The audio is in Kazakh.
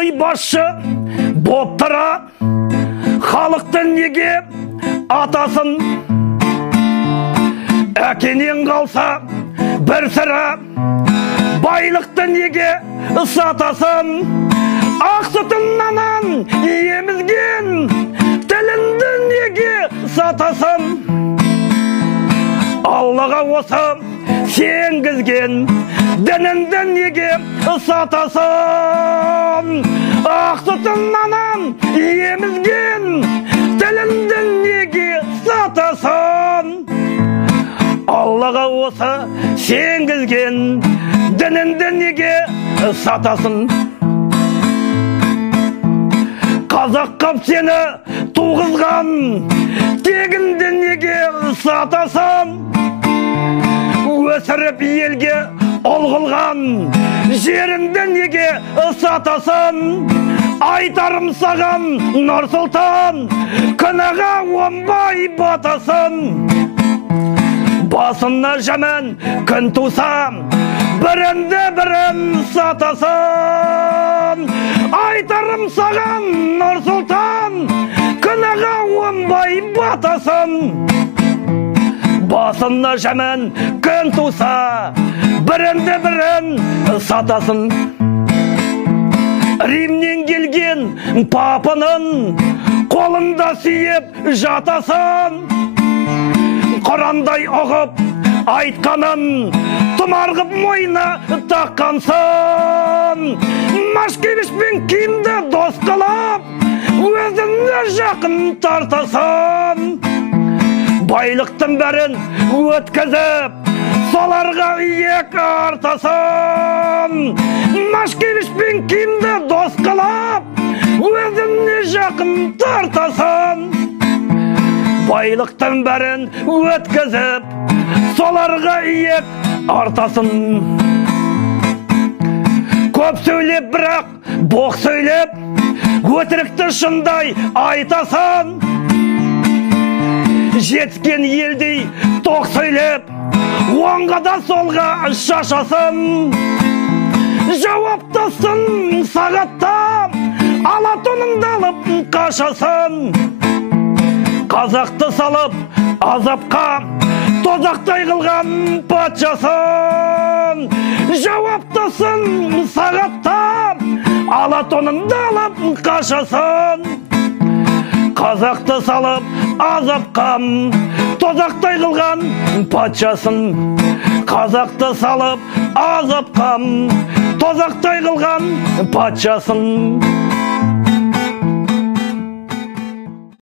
ой басшы боп тұра халықты неге атасын? Әкенен қалса бір сірі байлықты неге сатасын? Ақ сүтіннан емізген тілінді неге сатасын? Аллаға осы сенгізген дінінді неге сатасын? Ақ сүтіннан емізген тілінді неге сатасын? Аллаға осы сенгізген дінінді неге сатасын? Қазақ қап сені туғызған тегінді неге сатасын? Өсіріп елге ұл қылған жерінді неге сатасын? Айтарым саған Нұр Сұлтан, күнәға оңбай батасын. Басына жаман күн туса, бірінді бірін сатасын. Айтарым саған Нұр Сұлтан, күнәға оңбай батасын. Басына жаман күн туса, бірінді бірін сатасын. Римнен келген папының қолында сүйеп жатасын. Құрандай ұғып айтқанын тұмарғып мойна таққансың. Машкевичпен кимді дос қылып, өзіңе жақын тартасың. Байлықтың бәрін өткізіп, соларға иек артасың. Машкевичпен кимді дос қылып, өзіңе жақын тартасың. Байлықтың бәрін өткізіп, соларға иек артасын. Көп сөйлеп, бірақ боқ сөйлеп, өтірікті шындай айтасын. Жеткен елдей тоқ сөйлеп, оңға да солға шашасын. Жауаптасын сағатта, алатыныңды алып қашасын. Қазақты салып азапқа, тозақтай қылған патшасын. Жауаптасын сағатта, алатыныңды алып қашасын. Қазақты салып азапқа, тозақтай қылған патшасын. Қазақты салып азапқа, тозақтай қылған патшасын.